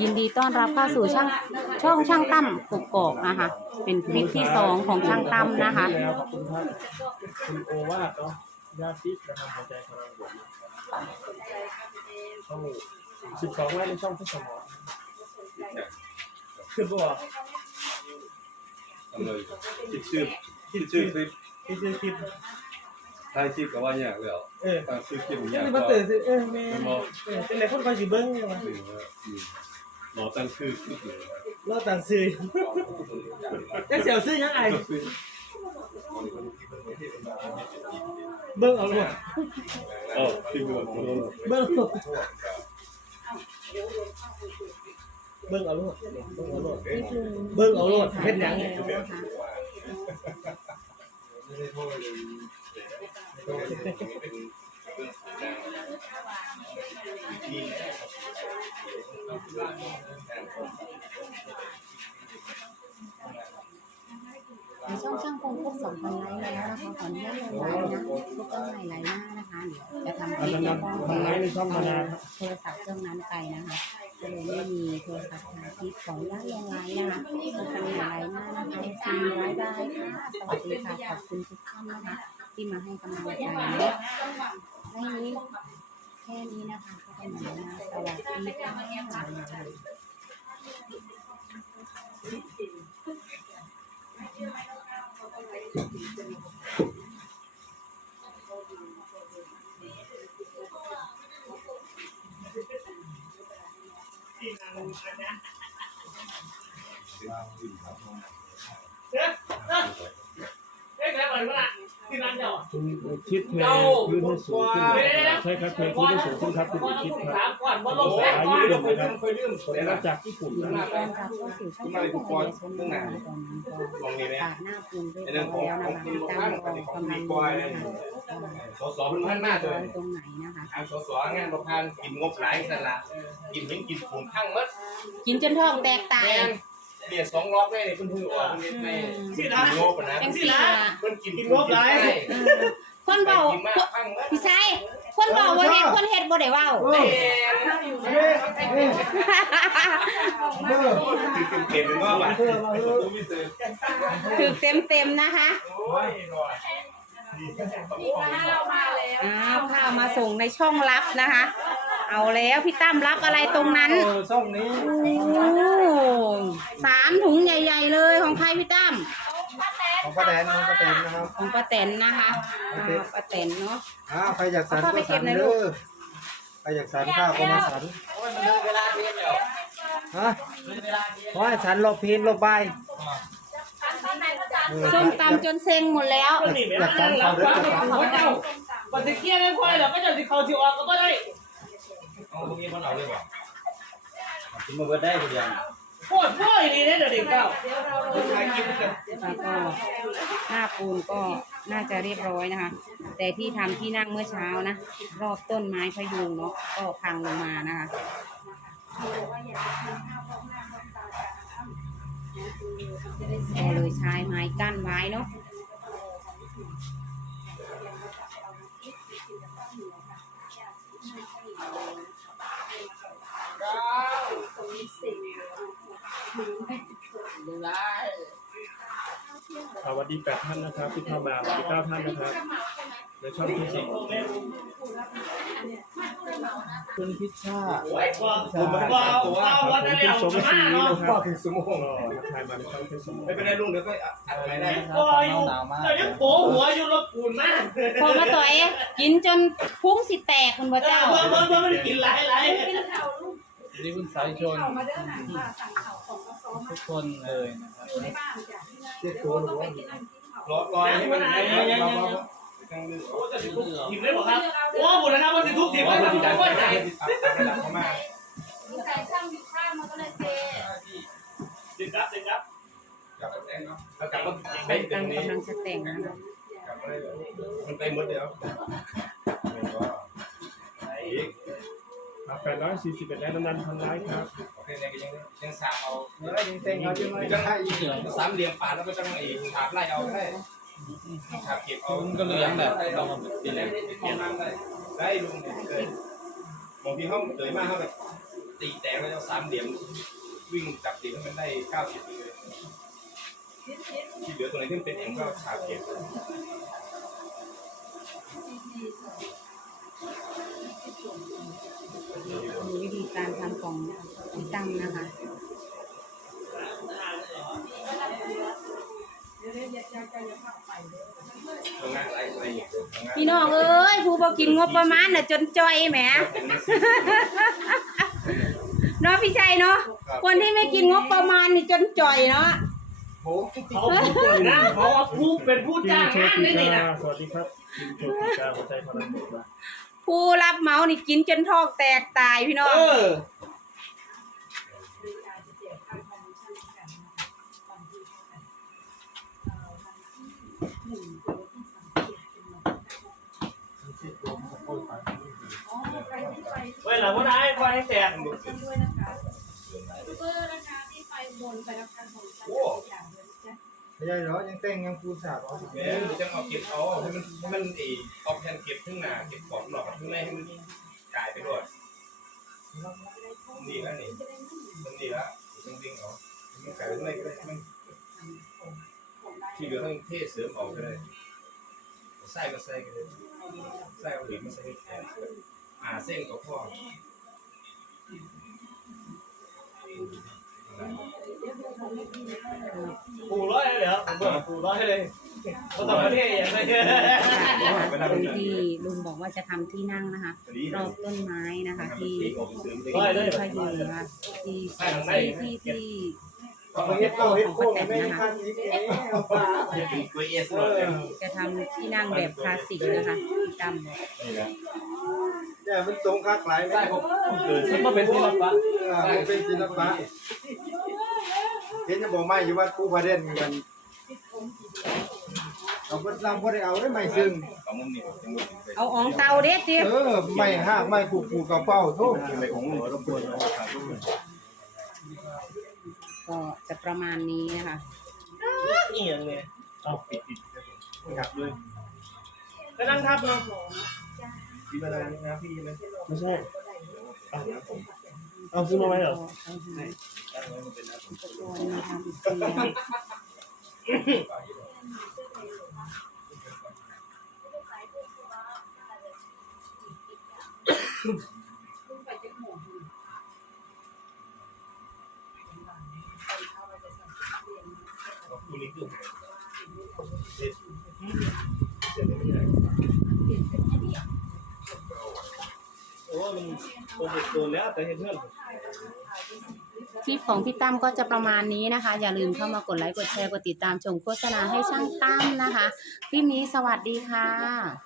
ยินดีต้อนรับเข้าสู่ช่างช่องช่างตั้มกกอกนะคะ เป็นคลิปที่สองของช่างตั้มนะคะแล้วขอบคุณท่านคุณโอวาทเนาะญาตินะครับหัวใจพลังบวกช่องสิบสองไว้ในช่องพุทธสมรคือบอกทำเลยคิดชื่อคิดชื่อคลิปที่ชื่อคลิปถ่ายคลิปก็ว่าเนี่ยากแล้วเออตั้งชื่อคลิปมันนี่ยากมันก็ตื่นสิเออแม่เออเป็นไรคนคอยสิเบิ้งเนี่ยวะ ถึงว่าอืมรอตั้งชื่อคลิปเลยรอต่างซื้อยังเสียวซื้อยังไงเบิ้งเอาลูกเออคลิปมันโดนเบิ้งเอาเบิ้งเอาลูกเบิ้งเอาลูกนี่คือเบิ้งเอาลูกเฮ็ดหยัง ช่องช่างคงครบสองพันไลค์แล้วนะคะขออนุญาตลงไลน์นะพบกันใหม่ไลน์หน้านะคะเดี๋ยวจะทำคอันลิปนั้นแล้วก็ทำไลฟ์ช่องมานาโทรศัพท์เครื่องนั้นไปนะคะก็เลยไม่มีโทรศัพท์ถ่ายคลิปของญาตลงไลน์นะคะพบกันใหม่ไลน์หน้านะคะซีไว้ได้ค่ะสวัสดีค่ะขอบคุณทุกท่านนะคะ ที่มาให้กำลังใจและให้นี้ แค่นี้นะคะก็เป็นหมดแล้สวัสดีค่ะ คุณคิดเพลงยืนให้สูงขึ้นใช่ครับเพลงยืนให้สูงขึ้นครับคุณคิดครับอายุเดิมนะครับแต่มาจากญี่ปุ่นนะต้อนรับเข้าสู่ช่องทางของในชนนะคะตอนนี้ก็ปาดหน้าปูนเรียบร้อยแล้วนะคะที่ตั้งรอกำลังดูนะคะสสมันพันมากเลยตรงไหนนะคะ ทางสสงานประพันธ์กินงบหลายสละกินเห็นกินผงข้างมัดกินจนท้องแตกตาย แม่น เบียดสองรอบได้เลยเพิ่นเพิ่งออกเพิ่นในกินงบอะนะจังสิล่ะเพิ่นกินคนเบากินมากข้างมัดพี่ชายคนเบาบ่เฮ็ดคนเฮ็ดบ่ได้เว้าแม่เต็มๆก็ว่าถึกเต็มๆนะคะโอ้ยหน่อยอ้าวข้าวมาส่งในช่องลับนะคะ เอาแล้วพี่ตั้มรับอะไรตรงนั้นเออช่องนี้โอ้สามถุงใหญ่ ๆ เลยของใครพี่ตั้มของป้าแตนของป้าแตนนะครับของป้าแตนนะคะอ่าป้าแตนเนาะอ้าวใครอยากสันเอาเข้าไปก็เก็สับนหน่อยลูเด้กอใครอยากสันข้าวก็มาสันฮะขอให้สันรอบพีนรอบใบเออส้มตำจนเซ็งหมดแล้ว อยากสันข้าวเด้ออยากสันเจ้าปัจจุบันไม่ค่อยหรอกก็จะสิเขาสิออกก็บ่ได้ เอาพวกนี้เพิ่นเอาเลยบ่กินมาเบิดได้คนเดียวโคตรโว้ยนี่เด้อเด็กเจ้าถ่ายคลิปกันแล้วก็หน้าปูนก็น่าจะเรียบร้อยนะคะ แต่ที่ทำที่นั่งเมื่อเช้านะ รอบต้นไม้พยุงเนาะก็พังลงมานะคะ ก็เลยใช้ไม้กั้นไว้เนาะ สวัสดีแปดท่านนะครับที่เข้ามาสวัสดีเก้าท่านนะครับในช่องที่สี่คุณพิชชาผมมาว่าว่าวันนั้นแล้วสมศรีนะครับก็ถึงสมองทายมาในช่องที่สมไม่เป็นไรลุงเดี๋ยวก็อัดใหม่ได้ก็อยู่ก็ยังโผล่หัวอยู่รบปูนมากพอมาต่อยกินจนพุงสิแตกคุณพ่อเจ้าเจ้าเมื่อเมื่อไม่ได้กินหลายหลายนี่คุณสายชนสั่งข่าวของ ทุกคนเลยนะครับเจ็ดตัวรือว่ารอรอให้มันให้ยังยังยังโอ้จะทุกทีมได้บอกครับโอ้บุญนะครับว่าจะทุกทีมว่าว่าจะจะติทุดกตามคนไหนติดตามระดับเข้ามาใส่ช่างอยู่ข้างมันก็เลยเซดึงครับดึงครับกลับแจ้งเนาะกลับมาเป็เป็นนกำนี้ลังจะแต่งนะคะกลับมาได้มันไปหมดเดียว อีกแปดร้อยสี่สิบเอ็ดแล้วนันพันไลค์ครับ โอเคเนี่ยก็ยังยังสาเอาเดี๋ยวยังเต็งเอาจังเลยจังให้อีกสามเหลี่ยมป่าแล้วก็จังอีกฉาบไล่เอาได้ฉาบเก็บเอาคุณก็เลี้ยงแบบเรามาเป็นได้เลยเปลี่ยนได้ได้ลุงเลยมองพี่ห้องเลยมากเขาแบบตีแตกแล้วจะสามเหลี่ยมวิ่งจับตีให้มันได้เก้าสิบเลยที่เหลือตัวไหนที่มันเป็นเอ็มก็ฉาบเก็บ มีวิธีการทำของพี่ตั้มนะคะตรงนั้นอะไรอะไรอย่างเงี้ยพี่น้องเอ้ยผู้บ่กินงบประมาณน่ะจนจอยแหมเนาะพี่ชัยเนาะคนที่ไม่กินงบประมาณนี่จนจ่อยเนาะเขาพูดเลยนะเขาว่าผู้เป็นผู้จ้างงานนี่นี่นะสวัสดีครับ คุณโชติกาหัวใจพลังบวกนะผู้รับเหมานี่กินจนท้องแตกตายพี่น้องเว้ยหลังวันไหนคอยให้แตกยูทูบเบอร์นะคะที่ไปบนไปรับการบนกันอย่างเดียว จ้ะไม่ใช่เหรอยังแต่งยังปูสาบเอแม่จะเอาเก็บเอาให้มันให้มันเอออกแทนเก็บข้างหน้าเก็บของหลอกข้างในให้มันกลายไปด้วยนี่แล้วนี่มันนี่แล้วจริงๆเหรอมันกลายเป็นอะไรก็ได้มันที่เหลือทั้งเทเสริมออกก็ได้ใส่มาใส่กันเลยใส่เอาเหล็กมาใส่แทนอ่าเส้นกับพ่อ ปูร้อยเลยเหรอผมบอกปูร้อยเลยก็ต้องประเทศอย่างไรคนที่ลุงบอกว่าจะทำที่นั่งนะคะรอบต้นไม้นะคะ ที่ร้อยเลยพายุนะคะที่ที่ที่ที่เอาเฮ็ดโก้เฮ็ดโก้ไม่ได้ค่าสีเก๋เอาปลาเป็นกล้วยเอสเอเลยอจะทำที่นั่งแบบคลาสสิกนะคะพี่ตั้มบอกเนี่ยมันตรงคักหลายไหมใช่ผมเออฉันก็เป็นศิลปะเออมันเป็นศิลปะ เห็นจะบอกไม่อยู่ว่าปูพระเด่นกันเอาบ่เราบ่ได้เอาได้ไม่ซึ่งเอามุมนี้เป็นมุมนี้เอาอองเตาเด็ดดิเออไม่หากไม่ผูกผูกกระเป๋าโทษเป็นของมุมรบกวนก็จะประมาณนี้นะคะนี่อย่างเนี้ยเอาปิดปิดหักเลยก็นั่งทับเนาะที่เวลานี้นะพี่เลยไม่ใช่เอาเอาซื้อมาไว้เหรอ อุปกรณ์มาทำเตียงโอ้มันตัวเด็กตัวแล้วแต่เห็นเพื่อน คลิปของพี่ตั้มก็จะประมาณนี้นะคะ อย่าลืมเข้ามากดไลค์กดแชร์กดติดตามชมโฆษณาให้ช่างตั้มนะคะ คลิปนี้สวัสดีค่ะ